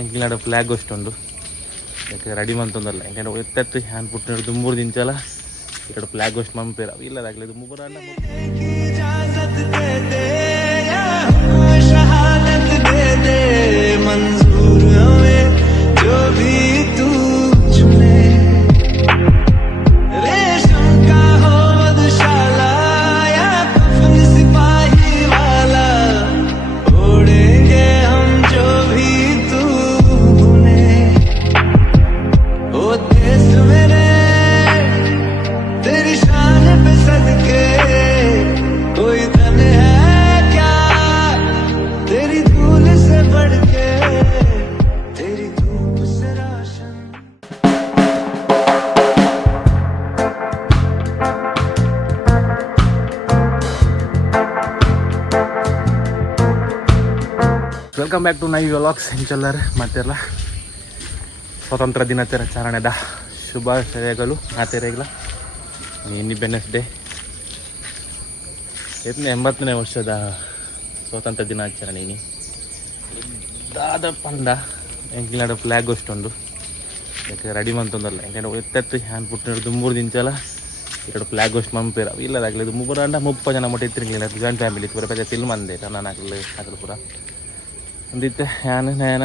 ಎಂಕ್ಲಿನಾಡ flag ಅಷ್ಟೊಂದು ಯಾಕೆ ready ಮಂತೊಂದಲ್ಲ ಎಂಕಂಡ ಎತ್ತತ್ತು ಹ್ಯಾನ್ ಪುಟ್ಟಿನ ದುಂಬೂರು ದಿಂಚಲ ఇక్కడ ఫ్లాగ్ వస్తుంది పంపారు అవి ఇలా తగ్గలేదు ముగ్గురు ವೆಲ್ಕಮ್ ಬ್ಯಾಕ್ ಟು ನೈ ವ್ಲಾಗ್ಸ್ ಹೆಂಚಲ್ಲರೆ ಮತ್ತೆಲ್ಲ ಸ್ವಾತಂತ್ರ್ಯ ದಿನಾಚರಣೆದ ಶುಭಾಶಯಗಳು ಆಚರಣೆಗಳ ಇಂಡಿಪೆಂಡೆನ್ಸ್ ಡೇ 80ನೇ ವರ್ಷದ ಸ್ವಾತಂತ್ರ್ಯ ದಿನಾಚರಣೆ ದಾದ ಪಂಡ ಎಂಕ್ಲಿನಾಡ ಫ್ಲಾಗ್ ಅಷ್ಟೊಂದು ಯಾಕೆ ರೆಡಿ ಮಂತೊಂದಲ್ಲ ಎಂಕಂಡ ಎತ್ತತ್ತು ಹ್ಯಾನ್ ಪುಟ್ಟಿನ ದುಂಬೂರು ದಿಂಚಲ ఇక్కడ ఫ్లాగ్ వస్తుంది పంపారు అవి ఇలా తగ్గలేదు ముగ్గురు అంటే 30 ಜನ ಮಟ್ಟ ಇತ್ತು ಜಾಯಿಂಟ್ ಫ್ಯಾಮಿಲಿ ಪೂರ ಪೆದ್ದ ಫಿಲ್ಮ್ ಅಂದೆ ನಾನು ಹಾಕಲು ಪೂರ ಅಂದಿತ್ತೆ ನಾನು ನೇನ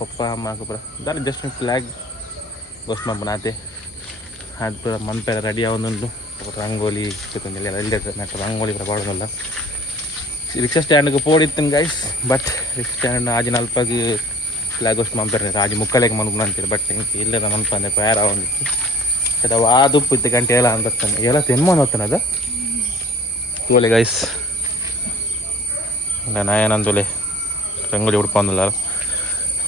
ಪಪ್ಪ ಅಮ್ಮ ಪೂರ ದಾರಿ ಜಸ್ಟ್ ಫ್ಲಾಗ್ ಗೋಸ್ಟ್ ಮಂಪನಾತೆ ಅದು ಪೂರ ಮಂಪೆರ ರೆಡಿ ಆವೊಂದುಂಡು ರಂಗೋಲಿ ಎಲ್ಲ ನೆಟ್ಟ ರಂಗೋಲಿ ಪೂರ ಪಾಡೋದಲ್ಲ ರಿಕ್ಷಾ ಸ್ಟ್ಯಾಂಡ್ಗೆ ಪೋಡಿತ್ತು ಗೈಸ್ ಬಟ್ ರಿಕ್ಷಾ ಸ್ಟ್ಯಾಂಡ್ ಆಜಿನ ಅಲ್ಪಾಗಿ ಫ್ಲಾಗ್ ಗೋಸ್ಟ್ ಮಂಪೆರ ಆಜಿ ಮುಕ್ಕಲೆಗೆ ಮನ್ಪು ಅಂತೀರಿ ಬಟ್ ಇಲ್ಲದ ಮನ್ಪ ಅಂದೆ ಪ್ಯಾರ ಒಂದಿತ್ತು ಅದು ಆದುಪ್ಪು ಇತ್ತು ಗಂಟೆ ಎಲ್ಲ ಅಂತಾನೆ ಎಲ್ಲ ತೆನ್ಮೋನ್ ಹೋಗ್ತಾನೆ ಅದು ತೋಲೆ ಗೈಸ್ ಇಲ್ಲ ನಾಯನಂದೋಲೆ ರಂಗೋಲಿ ಉಡ್ಪಂದಿಲ್ಲ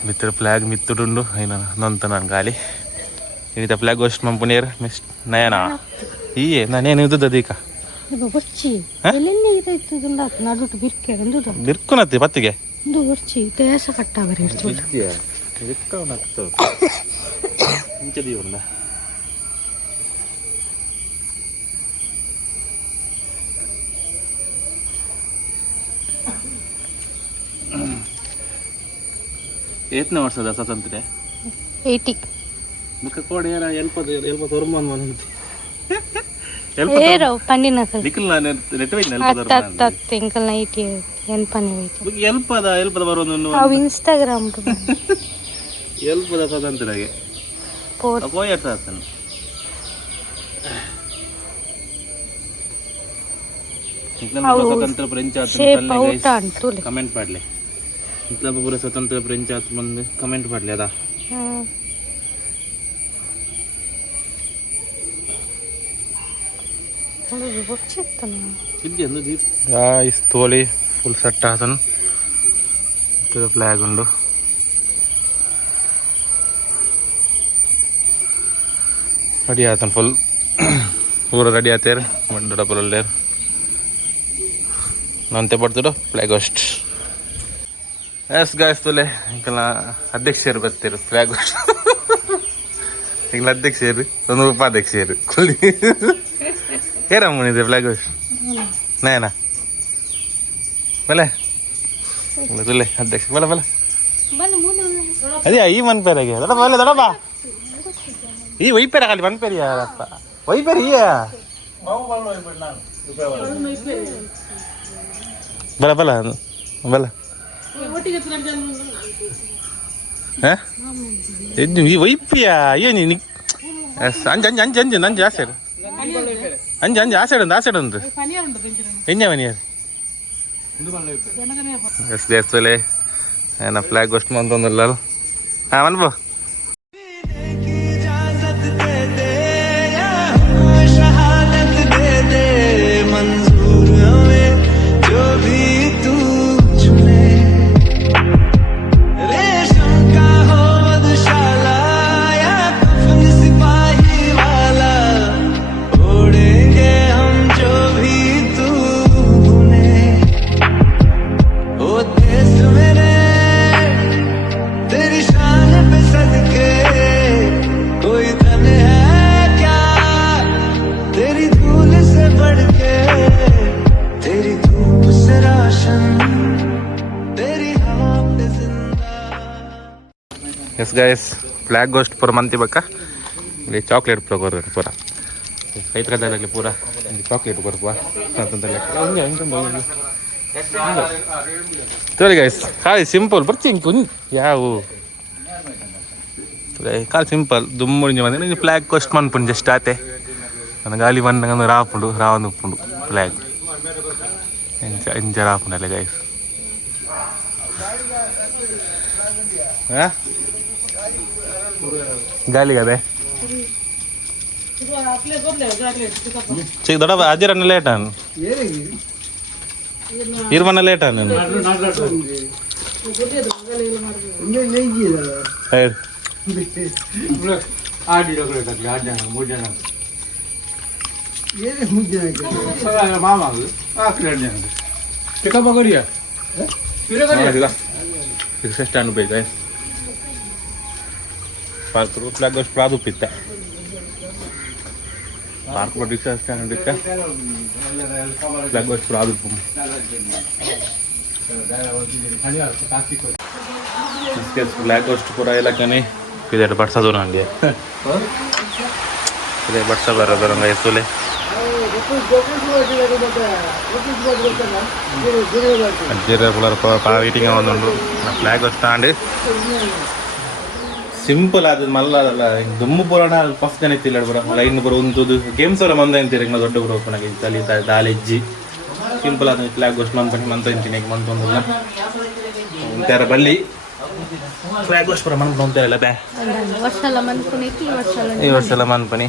ಮಿತ್ರ ಫ್ಲಾಗ್ ಮಿತ್ತುಡುಂಡು ಏನು ನೊಂತ ನಾನು ಗಾಲಿ ಇಳಿತ ಫ್ಲಾಗ್ ಗೋಸ್ಟ್ ಮಂಪುನೇರ್ ಮಿಸ್ ನಯನ ಈಯೇ ನಾನೇನು ಇದ್ದದ್ದು ಅದೀಕ ಬಿರ್ಕುನತ್ತಿ ಪತ್ತಿಗೆ ಇಂಚದೀವಲ್ಲ ಏತನೇ ವರ್ಷದ ಸ್ವಾತಂತ್ರ್ಯ 80 ಮುಖ ಕೋಡಿ ಯಾರ ಎಲ್ಪ ತೋರ್ಮನ್ ಮನಂತಿ ಏರೋ ಪನ್ನಿನಕ ನಿಕಲ್ ನಾನು ನೆಟ್ಟವೈನ ಅತ್ತ ತಿಂಕಲ್ ನೈಟಿ ಎನ್ ಪನ್ನಿವೈತಿ ಎಲ್ಪದ ಬರೋದು ಅವು ಇನ್ಸ್ಟಾಗ್ರಾಮ್ ಎಲ್ಪದ ಸ್ವಾತಂತ್ರ್ಯಗೆ ಪೋಯರ್ತ ಆತನ ಸ್ವತಂತ್ರ ಫ್ರೆಂಚ್ ಆತ ಕಮೆಂಟ್ ಮಾಡ್ಲಿ ಇತ್ಲ ಪೂರ ಸ್ವತಂತ್ರ ಫ್ರೆಂಚ್ ಆತ ಬಂದು ಕಮೆಂಟ್ ಮಾಡ್ಲಿ ಅದಾ ತೋಲಿ ಫುಲ್ ಸೆಟ್ ಆತನು ಫ್ಲಾಗ್ ಉಂಡು ರೆಡಿ ಆತನ ಫುಲ್ ಪೂರ ರೆಡಿ ಆತೇರು ದೊಡ್ಡ ಪುರಲ್ಲೇರು ನಂತೆ ಬರ್ತಡು ಫ್ಲಾಗ್ ಹೋಸ್ಟ್ ಎಸ್ ಗಾಯ್ಸ್ ತೊಲೆ ಇಂಕಲ ಅಧ್ಯಕ್ಷರು ಬರ್ತೀರು ಫ್ಲಾಗ್ ಹೋಸ್ಟ್ ಇಂಕಲ ಅಧ್ಯಕ್ಷರು ಒಂದು ಉಪಾಧ್ಯಕ್ಷರು ಕುಲ್ಲಿ ಏನಮ್ಮನಿದೆ ಫ್ಲಾಗ್ ಹೋಸ್ಟ್ ನಯನ ಬಲೆ ತುಲೆ ಅಧ್ಯಕ್ಷ ಬಲ ಬಲ ಅದೇ ಈ ಮನ್ಪೇರಿಗೆ ದೊಡ್ಡ ಬಲೆ ದೊಡ್ಡ ಬಾ ಈ ವೈಪೇರ ಖಾಲಿ ಮನ್ಪೇರಿ ಯಾರಪ್ಪ ವೈಪೇರಿ ಬಲ ಬಲ ಬಲ ಈ ವೈಪಿಯ ಅಯ್ಯೋ ನೀನು ಅಂಜು ಅಂಜು ಅಂಜು ಅಂಜು ನಂಜು ಆಸೆಡು ಅಂಜು ಅಂಜು ಆಸೆಡು ಉಂಟು ಎಂಜ ಮನಿಯರು ಎಸ್ ದೇವಸ್ಥಲೆ ಏನ ಫ್ಲಾಗ್ ಗೋಸ್ಟ್ ಮಂತೊಂದಿಲ್ಲ ಹಾಂ ಮನ್ಬೋ तेरी शान पे सद ಎಸ್ ಗೈಸ್ ಫ್ಲಾಗ್ ಗೋಸ್ಟ್ ಪೂರ ಮಂತಿ ಬಕ್ಕ ಇಲ್ಲಿ ಚಾಕ್ಲೇಟ್ ಪೂರ ಕೊರ್ಬೇಕು ಪೂರ ಕೈ ತಗದಾಗಲಿ ಪೂರ ಇಲ್ಲಿ ಚಾಕ್ಲೇಟ್ ಕೊರ್ಬ ತೋರಿ ಗೈಸ್ ಕಾಯಿ ಸಿಂಪಲ್ ಬರ್ತಿ ಕುನ್ ಯಾವ ಕಾಲು ಸಿಂಪಲ್ ದುಮ್ಮುಡಿಂಜ ಬಂದ ಫ್ಲಾಗ್ ಗೋಸ್ಟ್ ಮನ್ಪುಂಡು ಜಸ್ಟ್ ಆತೆ ನನ್ನ ಗಾಲಿ ಬಂದಂಗ ರಾಪುಂಡು ರಾವನ್ ಉಪ್ಪುಂಡು ಫ್ಲಾಗ್ ಎಂಚ ರಾಪುಂಡಲ್ಲ ಗೈಸ್ ಗಾಲಿ ಕದೆ ದೊಡ್ಡ ಅಜ್ಜಿರನ್ನ ಲೇಟ್ ಅನ್ ಇರ್ಮನ್ನ ಲೇಟ್ ಅನ್ ಸ್ಟ್ಯಾಂಡ್ ಬೇಕು ಫ್ಲಾಗ್ ಗೋಸ್ಟ್ ಪ್ರಾದುಪ್ಪಿತ್ತ ಪಾರ್ಕ್ ರಿಕ್ಷಾ ಸ್ಟ್ಯಾಂಡ್ ಇತ್ತ ಫ್ಲಾಗ್ ಗೋಸ್ಟ್ ಪ್ರಾದುಪ್ಪು ಫ್ಲಾಗ್ ಗೋಸ್ಟ್ ಪೂರ ಇಲಾಖೆನೇ ಇದೆ ಬಡ್ಸೋದು ನನಗೆ ಇದೆ ಬಡ್ಸ ಬರೋದು ನಂಗೆ ಎತ್ತುಲೆ ಅಜ್ಜಿರ ಪುಲರ್ ಪಾವಿಟಿಂಗ್ ಒಂದುಂಡು ಫ್ಲಾಗ್ ಗೋಸ್ಟ್ ಸ್ಟ್ಯಾಂಡ್ ಸಿಂಪಲ್ ಆದ ಮಲ್ಲ ಅದಲ್ಲ ದುಮ್ಮು ಪುರಾಣ ಫಸ್ಟ್ ಜನ ಇತ್ತಿಲ್ಲ ಬರ ಲೈನ್ ಬರೋ ಒಂದು ಗೇಮ್ಸ್ ಅವರ ಮಂದ ಅಂತೀರಿ ದೊಡ್ಡ ಬರೋ ನನಗೆ ತಲೆ ದಾಲೆಜ್ಜಿ ಸಿಂಪಲ್ ಆದ ಫ್ಲಾಗ್ ಗೋಸ್ಟ್ ಮಂಪನಿ ಮಂತ ಅಂತೀನಿ ಮಂತೊಂದಿಲ್ಲ ಒಂಥರ ಬಳ್ಳಿ ಫ್ಲಾಗ್ ಗೋಸ್ಟ್ ಪುರ ಮಂತ ಇಲ್ಲ ಬೇ ಈ ವರ್ಷ ಎಲ್ಲ ಮನ್ಪನಿ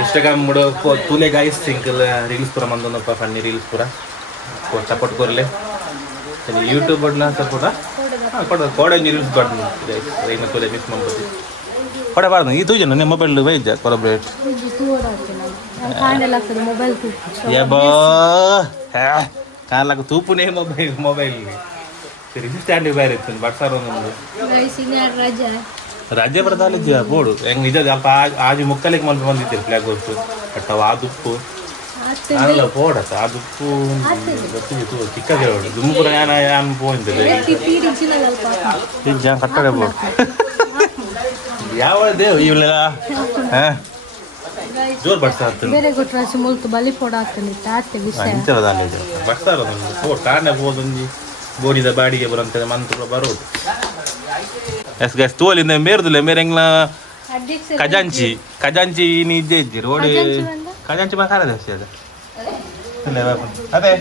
ಇನ್ಸ್ಟಾಗ್ರಾಮ್ ಮುಡೋ ತೂಲೆ ಗಾಯ್ಸ್ ಸಿಂಕಲ್ ರೀಲ್ಸ್ ಪುರ ಮಂದೊಂದಪ್ಪ ಫನ್ನಿ ರೀಲ್ಸ್ ಪುರ ಸಪೋರ್ಟ್ ಕೊರ್ಲೆ ಯೂಟ್ಯೂಬ್ ಬಡ್ಲ ಸಪೋರ್ಟ ಕೋಡಂಜಿ ರೀಲ್ಸ್ ಬಡ್ದು ರೈನ ತೂಲೆ ಮಿಸ್ ಮಾಡ್ಬೋದು ಕೊಡಬಾರ್ದು ಈ ತೂಜನ ನಿಮ್ಮ ಮೊಬೈಲ್ ವೈಜ ಕೊಲಬ್ರೇಟ್ ಯಬೋ ಕಾಲಾಗ ತೂಪುನೇ ಮೊಬೈಲ್ ಸರಿ ಸ್ಟ್ಯಾಂಡ್ ಬೇರೆ ಇತ್ತು ಬಡ್ಸಾರ ಒಂದು ರಾಜ್ಯ ಬರದಾಲಿದ್ದ ಬೋರ್ಡು ಹೆಂಗೆ ನಿಜ ಅಲ್ಪ ಆಜು ಮುಕ್ಕಲಿಗೆ ಮಲ್ಪೆ ಬಂದಿದ್ದೀರಿ ಫ್ಲಾಗ್ ಗೋಸ್ಟ್ ಬಟ್ ಅವು ಆ ದುಪ್ಪು ಅಲ್ಲ ಪೋಡತ್ತ ಆ ದುಪ್ಪು ಗೊತ್ತಿತ್ತು ಚಿಕ್ಕ ಹೇಳೋಡು ದುಮ್ಮುಪುರ ಯಾನು ಪೋಯಿಂತಿದೆ ಕಟ್ಟಡೆ ಬೋರ್ಡು ಯಾವ ದೇವ್ ಇವಳೆಲ್ಲ ಜೋರ್ ಬಡ್ಸ ಬಡ್ಸಾರ ಕಾರಣ ಹೋದೊಂದು ಬೋಡಿದ ಬಾಡಿಗೆ ಬರೋಂತ ಮಂತ್ರ ಬರೋದು ಎಸ್ ಗೈಸ್ ತೋಲಿಂದ ಮೇರ್ದಿಲ್ಲ ಮೇರೆಂಗ್ಲ ಖಜಾಂಚಿ ನೀ ಇದ್ದೇ ಇದ್ದಿ ರೋಡ್ ಖಜಾಂಚಿ ಮಾತಾಡದೆ ಅಷ್ಟೇ ಅದು ಅದೇ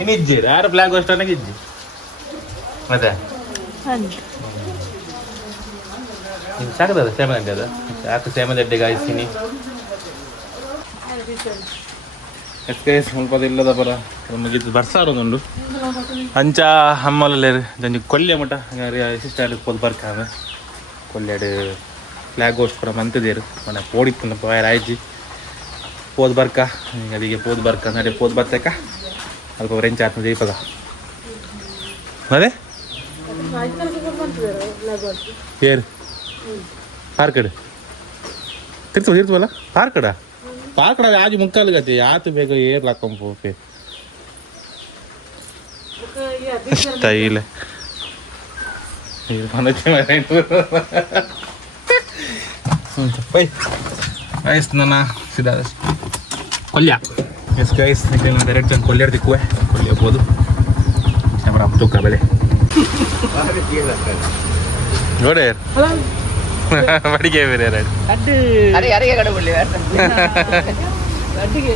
ಇನ್ನು ಇದ್ದೀರಿ ಯಾರು ಫ್ಲಾಗ್ ಗೋಸ್ಟ್ ಅನ್ನಗೆ ಇದ್ದಿ ಅದೇ ಸಾಕದ ಸೇಮಗಡ್ಡೆ ಅದು ಯಾಕೆ ಸೇಮಗಡ್ಡೆ ಗಾಯಿಸ್ತೀನಿ ಎಸ್ ಗೈಸ್ ಸ್ವಲ್ಪ ಇಲ್ಲದ ಬರ ಮುಗಿದ್ದು ಬರ್ಸಾರೋದುಂಡು ಅಂಚ ಹಮ್ಮಲಲ್ಲಿ ಜಂಜಿ ಕೊಲ್ಲೆ ಮಠ ಸ್ಟ್ಯಾಂಡ್ ಪೋದು ಬರ್ಕಾವೆ ಕೊಲ್ಲೆಡು ಫ್ಲಾಗ್ ಗೋಸ್ಟ್ ಪುರ ಮಂತದೇರು ಮನೆ ಪೋಡಿತ್ತು ವೈರ್ ಆಯ್ಜಿ ಪೋದು ಬರ್ಕ ಅದಕ್ಕೆ ಪೋದು ಬರ್ಕ ನಡೆ ಪೋದು ಬರ್ತಕ್ಕ ಅಲ್ಪ ರೆಂಚ್ ಆತ್ಮ ದೀಪದ ಅದೇ ಏರು ಪಾರ್ಕಡ್ ತಿರ್ತೀವಲ್ಲ ಪಾರ್ಕಡ ಪಾರ್ಕಡ ಆಜು ಮುಕ್ಕಾಲು ಗತಿ ಆತು ಬೇಗ ಏರ್ ಹಾಕೊಂಬೋಕೆ ಸ್ಟೈಲ್ ನನ್ನ ಸಿದಾ ಕೊಲ್ಯ ಎಸ್ ಗೈಸ್ ಡೈರೆಕ್ಟ್ ಕೊಲ್ಯ ದಿಕ್ಕುವೆ ಕೊಲ್ಯ ಹೋಗ್ಬೋದು ಕ್ಯಾಮ್ರಾ ತೂಕ ಬೆಳೆ ನೋಡಿ ಮಡಿಗೆ ಬೇರೆ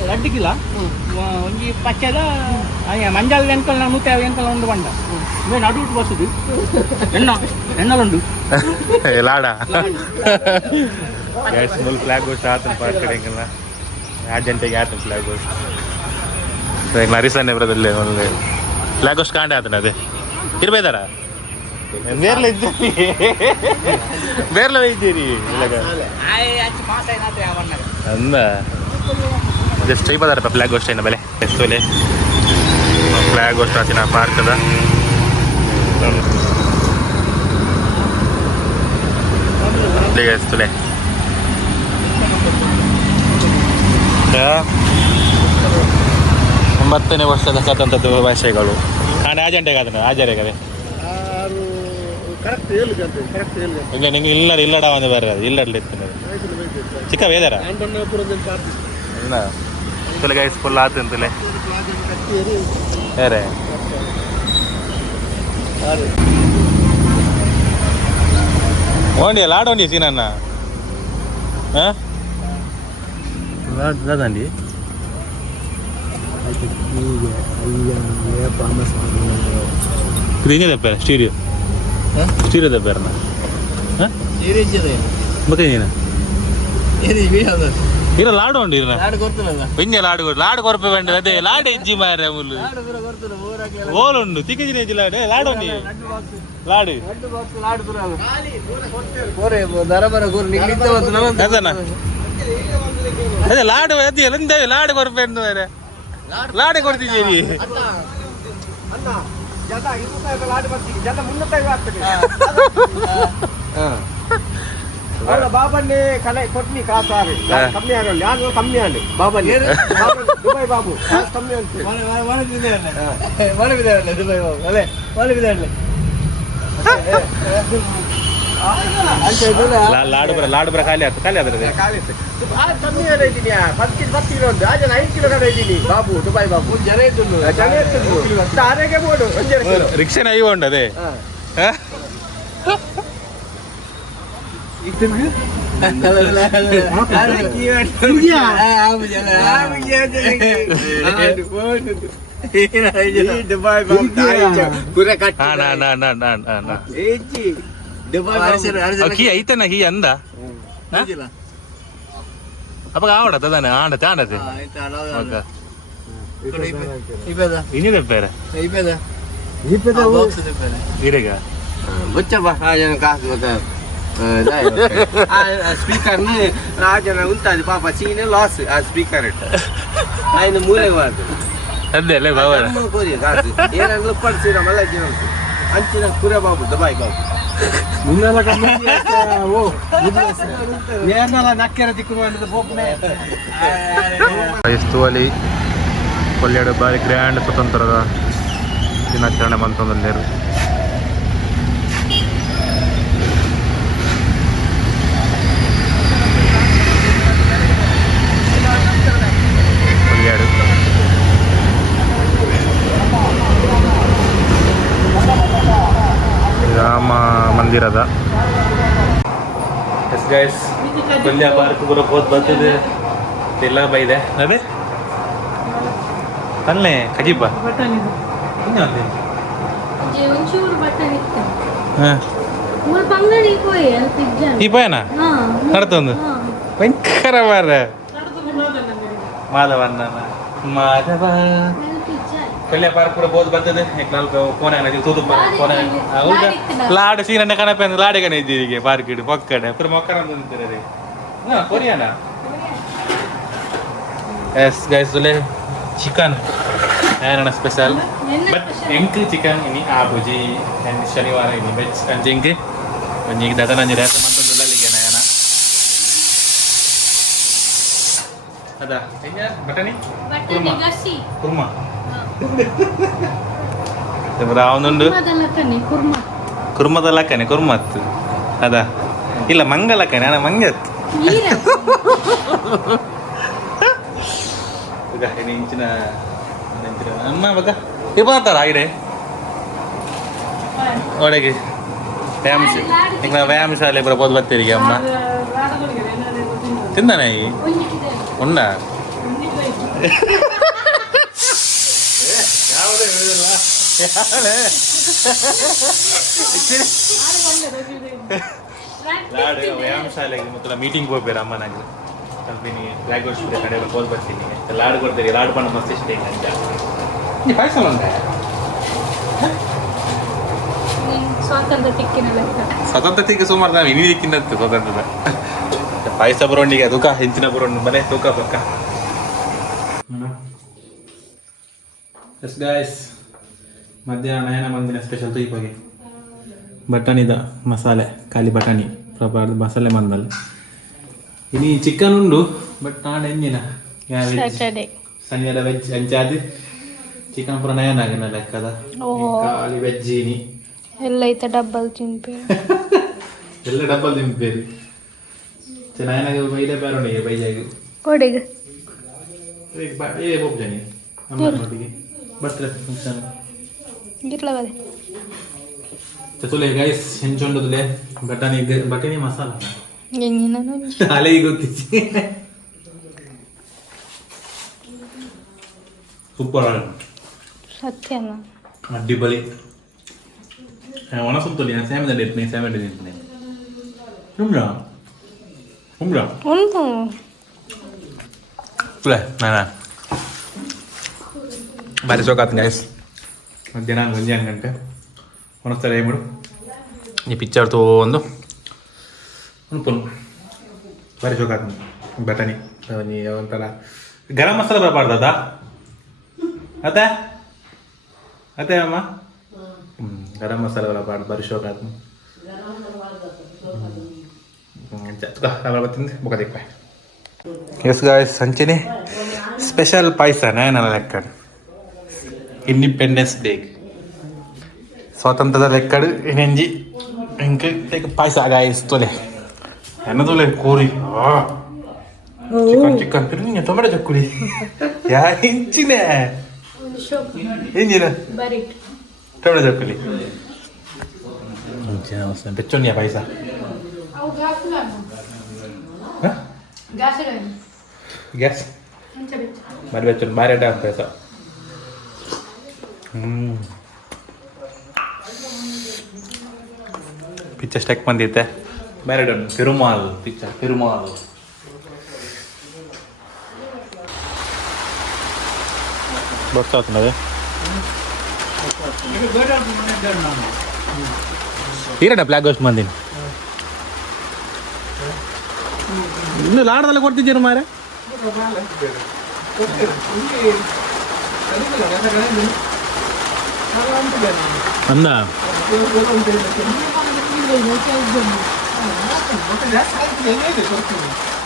ಲಡ್ಡಿಗಿಲ್ಲ ಒಂಜಿ ಪಚ್ಚದ ಮಂಜಾಲ ಎಂಕಲ್ ನೂತ ಎಂಕಲ್ ಉಂಡು ಬಂಡ ನಡು ಬಸ್ಸುದು ಎಣ್ಣಲುಂಡು ಲಾಡ ಫುಲ್ ಫ್ಲಾಗ್ ಗೋಸ್ಟ್ ಆತನ ಪಾರ್ಕ್ ಕಡೆಗೆಲ್ಲ 2 ಗಂಟೆಗೆ ಆತನ ಫ್ಲಾಗ್ ಗೋಸ್ಟ್ ನರಿಸನ್ನೇಬ್ರದಲ್ಲಿ ಒಂದು ಫ್ಲಾಗ್ ಗೋಸ್ಟ್ ಕಾಂಡೆ ಆತನ ಅದೇ ಇರ್ಬೇದಾರ ಬೇರ್ಲ ಇದ್ದೀರಿ ಬೇರ್ಲ ಇದ್ದೀರಿ ಅಂದ ಜಸ್ಟ್ ಐಪದಾರ ಫ್ಲಾಗ್ ಗೋಸ್ಟ್ ಏನ ಬೆಲೆ ಎಷ್ಟೊಲೆ ಫ್ಲಾಗ್ ಗೋಸ್ಟ್ ಆಚಿನ ಪಾರ್ಕದ ಎಷ್ಟೊಲೆ 9ನೇ ವರ್ಷದ ಸ್ವತಂತ್ರ ಭಾಷೆಗಳು ನಾನು ಆಜೆಂಟೆಗೆ ಅದನ್ನು ಹಾಜರಿಗದೆ ಈಗ ನಿಂಗೆ ಇಲ್ಲಡ ಒಂದು ಬೇರೆ ಅದು ಇಲ್ಲಡ್ಲಿ ಇತ್ತು ಚಿಕ್ಕ ವೇದಾರ ಇಲ್ಲ ತುಲೆ ಗೈಸ್ ಫುಲ್ ಆತು ಅಂತಲೇ ಬೇರೆ ಓಂಡಿಯ ಲಾಡ್ ಓಂಡಿ ಸೀನನ್ನ ಹಾಂ ಲಾದಂಡಿ ಇದು ಹಿಂಗೆ ತಪ್ಪಾರ ಸ್ಟೀರಿಯೋ ತಪ್ಪಾರನ ಹಾಂ ಮತ್ತೆ ನೀನು ಇರ ಲಾಡು ಉಂಟು ಇರ ಹಿಂಗೆ ಲಾಡು ಕೊರಪೆ ಬೇಡ ಅದೇ ಲಾಡು ಇಜ್ಜಿ ಮಾರ ಮುಲ್ಲು ಓಲುಂಡು ತಿಕ್ಕಿಜಿನ ಇಜ್ಜಿ ಲಾಡು ಉಂಡಿ ಲಾಡು ಅದನ್ನ ಅದೇ ಲಾಡು ಅದೇ ಎಂದೇವೆ ಲಾಡು ಕೊರಪೆ ಬೇರೆ ಲಾಡೆ ಕೊಡ್ತಿದ್ದೀರಿ ಬಾಬನ್ನೇ ಕಲೆ ಕೊಟ್ನಿ ಕಾಸಾರಿ ಕಮ್ಮಿ ಆಗಲ್ಲ ಯಾರು ಕಮ್ಮಿ ಆಗಲಿ ಬಾಬನ್ನೇ ದುಬೈ ಬಾಬು ಕಮ್ಮಿ ಅಂತ ದುಬೈ ಬಾಬು ಅದೇ ಲಾಡು ಬರ ಖಾಲಿ ಆದ್ರೆ ಕಮ್ಮಿ ಇದ್ದೀನಿ 10 ಕಿಲೋ ಉಂಟು 5 ಕಿಲೋ ಕಡೆ ಇದ್ದೀನಿ ಬಾಬು ದುಬೈ ಬಾಬು ಜನ ಇತ್ತು ಆರೆಗೆ ಬೋಡು ರಿಕ್ಷಾ ಐ ಉಂಟು ಅದೇ ಐತನ ಹೀ ಅಂದ ಅಪ್ಪ ಆವಡತ್ತ ತಾನೆ ಆಂಡತೆ ಇನಿ ತೆಪ್ಪೇರ ಇರೇಗ స్పీకర్ రాజన ఉంటుంది పాప చీన లాస్ ఆ స్పీకర్ ఆయన మూలవాడు అదేలే బాబా ఏనంలో పడిసిన మళ్ళీ అంచిన కురే బాబు దుబాయ్ బాబు ముందల ఓ నేనల నక్కెర దిక్కురు ಅನ್ನೋದು ಬೋಪನೆ ಕ್ರೈಸ್ತವಲ್ಲಿ ಕೊಲ್ಯಾಡು ಬಾರಿ ಗ್ರ್ಯಾಂಡ್ ಸ್ವತಂತ್ರದ ದಿನಾಚರಣೆ ಮಂತಂದಲ್ಲಿ ಕೊಲ್ಯಾಡು ರಾಮ ಮಂದಿರದ ಎಸ್ ಗೈಸ್ ಕೊಲ್ಯ ಪಾರ್ಕ್ ಬರೋಕೆ ಹೋದ್ ಬರ್ತದೆ ಎಲ್ಲ ಬೈದೆ ಅದೇ ಅಲ್ಲೇ ಖಜೀಬ ಈ ಪಯನ ನಡ್ತೊಂದು ಭಯಂಕರ ಮಾರ ಮಾಧವನ್ನ ಮಾಧವ ಕೊಲ್ಯ ಪಾರ್ಕ್ ಕೂಡ ಬೋದು ಬರ್ತದೆ ನಾಲ್ಕು ಫೋನ್ ತೂತು ಫೋನ್ ಲಾಡು ಸೀನಣ್ಣ ಕಣಪ ಲಾಡೆ ಕಣ ಇದ್ದೀರಿಗೆ ಪಾರ್ಕ್ ಇಡು ಪಕ್ಕಡೆ ಪುರ ಮೊಕ್ಕರ ಅಂತಾರೆ ಕೊರಿಯಾನ ಎಸ್ ಗೈಸ್ ತುಲೆ ಚಿಕನ್ ಏನಣ್ಣ ಸ್ಪೆಷಲ್ ಬಟ್ ಎಂಕ್ ಚಿಕನ್ ಇನಿ ಆಬುಜಿ ಶನಿವಾರ ಇನಿ ವೆಜ್ ಅಂಚೆ ಎಂಕ್ ಒಂಜಿ ದಟ ನಂಜಿ ರೇತ ಮಂತೊಂದುಲ್ಲ ಅಲ್ಲಿಗೆ ನಯನ ಅದ ಎಂಜ ಬಟನಿ ಕುರ್ಮಾ ರಾವನುಂಡು ಕುರ್ಮದಲ್ಲಕ್ಕನೆ ಕುರ್ಮತ್ ಅದ ಇಲ್ಲ ಮಂಗಲಕ್ಕನೆ ಅಣ್ಣ ಮಂಗತ್ ಇಂಚಿನ ಅಮ್ಮ ಬಗ ಇರ್ತಾರ ಆಗಿದೆ ಒಳಗೆ ವ್ಯಾಯಾಮ ಶಾಲೆ ಬರ್ಬೋದು ಬರ್ತೀರಿಗೆ ಅಮ್ಮ ತಿಂದಾನೆ ಈ ಉಂಡ ಲಾಡು ವ್ಯಾಯಾಮ ಶಾಲೆಗೆ ಮೊದಲ ಮೀಟಿಂಗ್ ಹೋಗ್ಬೇರ ಅಮ್ಮನಾಗ ಕಂಪನಿ ಬ್ಲ್ಯಾಕ್ ಗೋಸ್ಟ್ ಕಡೆ ಹೋಗಿ ಬರ್ತೀನಿ ಲಾಡು ಕೊಡ್ತೀರಿ ಲಾಡು ಪಣ್ಣ ಮಸ್ತ್ ಇಷ್ಟ ಹಿಂಗೆ ಅಂತ ಪಾಯಸ ಉಂಟ ಸ್ವತಂತ್ರ ತಿಕ್ಕ ಸುಮಾರು ನಾವು ಇನ್ನಿ ದಿಕ್ಕಿನತ್ತು ಸ್ವತಂತ್ರದ ಪಾಯಸ ಬರೋಂಡಿಗೆ ತೂಕ ಹೆಂಚಿನ ಬರೋಂಡು ಮನೆ ತೂಕ ಪಕ್ಕ ಎಸ್ ಗಾಯ್ಸ್ ಮಧ್ಯಾಹ್ನ ನಯನ ಮಂದಿನ ಸ್ಪೆಷಲ್ ತೂಯಿಪಾಗೆ ಬಟಾಣಿದ ಮಸಾಲೆ ಖಾಲಿ ಬಟಾಣಿ ಪ್ರಪಾರ್ದ ಮಸಾಲೆ ಮಂದಲ್ ಇನಿ ಚಿಕನ್ ಉಂಡು ಬಟ್ ನಾಳೆ ಎಂಜಿನ ಶನಿವಾರ ವೆಜ್ ಅಂಚಾದ ಚಿಕನ್ ಪುರ ನಯನ ಆಗಿನ ಲೆಕ್ಕದ ಖಾಲಿ ವೆಜ್ ಇನಿ ಎಲ್ಲ ಐತೆ ಡಬ್ಬಲ್ ತಿನ್ಪೇರು ಎಲ್ಲ ಡಬ್ಬಲ್ ತಿಂಪೇರಿ ಚೆನ್ನಾಗಿ ಬೈದೆ ಬೇರೆ ಬೈಜಾಗಿ ಕೊಡಿಗೆ ಹೋಗ್ತೇನೆ ನಮ್ಮೊಟ್ಟಿಗೆ ಬರ್ತಾರೆ ಫಂಕ್ಷನ್ ಗಿರ್ಲವದೆ ಚತುಲೆ ಗೈಸ್ ಹೆಂಚೊಂಡದುಲೆ ಬಟಾಣಿ ಮಸಾಲ ಎಂಗಿನ ಅಲೆಗೆ ಗೊತ್ತಿಚ್ಚಿ ಸೂಪರ್ ಸತ್ಯನ ಅಡ್ಡಿಪೊಲಿ ಒಣಸುತ್ತಲಿ ನಾನು ಸ್ಯಾಮದಲ್ಲಿ ಇರ್ತೀನಿ ಸ್ಯಾಮಲ್ಲಿ ಇರ್ತೀನಿ ಉಂಬ್ರಾ ಉಂಟು ನಾನು ಬಾರಿ ಸೋಕಾತು ಗೈಸ್ ಮಧ್ಯಾಹ್ನ 1 ಗಂಟೆ ಒಣಸ್ತಾರೆ ಏನ್ಬಿಡು ಈ ಪಿಕ್ಚರ್ ತೊಗೊಂಡು ಅನ್ಪೊಂಡು ಬಾರಿ ಸೋಕಾತು ಬಟಾಣಿ ಒಂಥರ ಗರಂ ಮಸಾಲ ಬರಬಾರ್ದಾ ಅದೇ ಅಮ್ಮ ಗರಂ ಮಸಾಲ ಬರಬಾರ್ದು ಬಾರಿ ಶೋಕಾತು ಎಸ್ ಗಾಯ್ಸ್ ಸಂಚಿನಿ ಸ್ಪೆಷಲ್ ಪಾಯಸ ನನ್ನ ಲೆಕ್ಕ ಇಂಡಿಪೆಂಡೆನ್ಸ್ ಡೇ ಸ್ವಾತಂತ್ರ್ಯದ ಲೆಕ್ಕಡು ನೆಂಜಿ ಹೆಂಗೆ ಪಾಯಸ ಗಾಯ್ಸ್ ತೊಲೆ ಎನ್ನದೊಲೆ ಕೋರಿ ಚಿಕನ್ ತಿರುಗಿ ಟೊಮೆಟೊ ಚಕ್ಕುಲಿ ಯಾ ಇಂಚಿನ ಎಂಜಿನ ಟೊಮೆಟೊ ಚಕ್ಕುಲಿ ಬೆಚ್ಚೊನ್ನಿಯ ಪಾಯಸ ಗ್ಯಾಸ್ ಬಾರಿ ಬೆಚ್ಚ ಬಾರಿ ಅಡ್ಡ ಪಾಯಸ ಪಿಚ್ಚರ್ ಸ್ಟೆಕ್ ಬಂದಿತ್ತೆ ಬೇರೆ ತಿರುಮಾಲ್ ಪಿಚ್ಚರ್ ತಿರುಮಾಲ್ ಬರ್ತಾ ಅದೇ ಈರಡ ಬ್ಲ್ಯಾಕ್ ಗೋಸ್ಟ್ ಮಂದಿನ ಇನ್ನು ಲಾಡದಲ್ಲ ಕೊಡ್ತಿದ್ದೀರ ಮಾರೆ ಅಂದ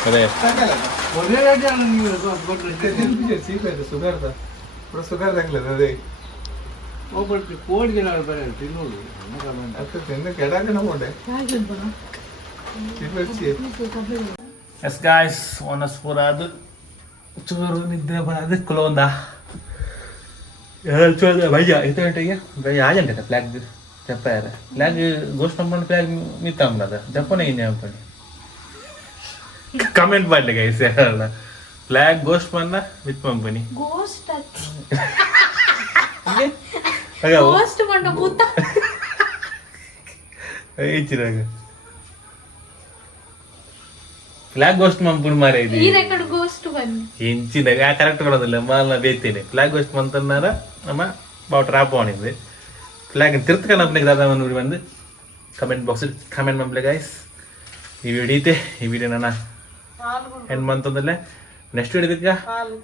ಅದೇ ಸುಗರ್ ತಗ್ಲದ ಅದೇ ಕೋಡಿ ಜನ ತಿನ್ನೋದು ತಿಂದು ಕೆಡಾಕನ ಹೋಡೆ ಎಸ್ ಗಾಯ್ಸ್ ಒನಸ್ಪುರ ಅದು ಚೂರು ನಿದ್ರೆ ಬರೋದು ಕುಲೊಂದ ಭಯ್ಯ ಇದು ಗಂಟೆಗೆ ಭಯ್ಯ ಆ ಗಂಟೆ ಫ್ಲಾಗ್ ಜಪ್ಪ ಫ್ಲಾಗ್ ಗೋಸ್ಟ್ ನಂಬರ್ ಫ್ಲಾಗ್ ಮಿತ್ತಂಬದ ಜಪ್ಪನೇ ಇನ್ನೇ ಅಂಪಣಿ ಕಮೆಂಟ್ ಮಾಡಲಿ ಗೈಸ್ ಯಾರಲ್ಲ ಫ್ಲಾಗ್ ಗೋಸ್ಟ್ ಬಂದ ಮಿತ್ ಪಂಪನಿ ಇಚ್ಚಿರಾಗ ಫ್ಲಾಗ್ ಗೋಸ್ಟ್ ಮಂಪುಣ್ ಮಾರೇ ಇದೆ ಹೆಂಚಿನ ಕರೆಕ್ಟ್ ಕೊಡೋದಿಲ್ಲ ಮಾಲ್ನ ಬೇಯ್ತೇನೆ ಫ್ಲಾಗ್ ಗೋಸ್ಟ್ ಮಂತನ್ನಾರ ನಮ್ಮ ಬಾವುಟ ರಾಪ ಆಣಿದೆ ಫ್ಲಾಗ್ ತಿರ್ತ್ಕ ನಮ್ಮನೆಗೆ ದಾದ ನೋಡಿ ಬಂದು ಕಮೆಂಟ್ ಬಾಕ್ಸಲ್ಲಿ ಕಮೆಂಟ್ ಮಾಡ್ಲೆ ಗೈಸ್ ಈ ವಿಡಿಯೋ ಐತೆ ಈ ವಿಡಿಯೋ ನನ್ನ ಏನು ಬಂತಂದಲ್ಲೇ ನೆಕ್ಸ್ಟ್ ವಿಡಿಯೋದಕ್ಕೆ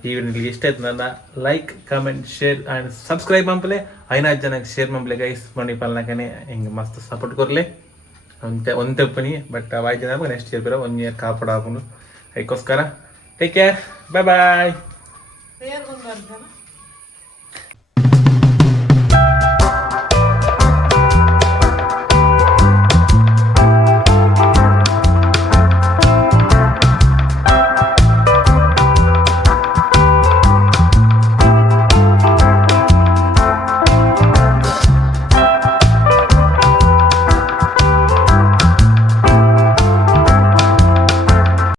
ಈ ವಿಡಿಯೋ ನಿಮಗೆ ಇಷ್ಟ ಆಯ್ತು ನನ್ನ like comment share and subscribe ಮಂಪಲೆ 5 ಜನಕ್ಕೆ ಶೇರ್ ಮಂಪಲೆ ಗೈಸ್ ಮಣಿ ಪಾಲನಕನೆ ಹಿಂಗೆ ಮಸ್ತ್ ಸಪೋರ್ಟ್ ಕೊರಲೆ ಒಂದು ತಪ್ಪನಿ ಬಟ್ ಅವಾಯ್ತು ಜನ ನೆಕ್ಸ್ಟ್ ಇಯರ್ ಬರೋ 1 ಇಯರ್ ಕಾಪಾಡಾಪನು ಅದಕ್ಕೋಸ್ಕರ ಟೇಕ್ ಕೇರ್ ಬಾಯ್ ಬಾಯ್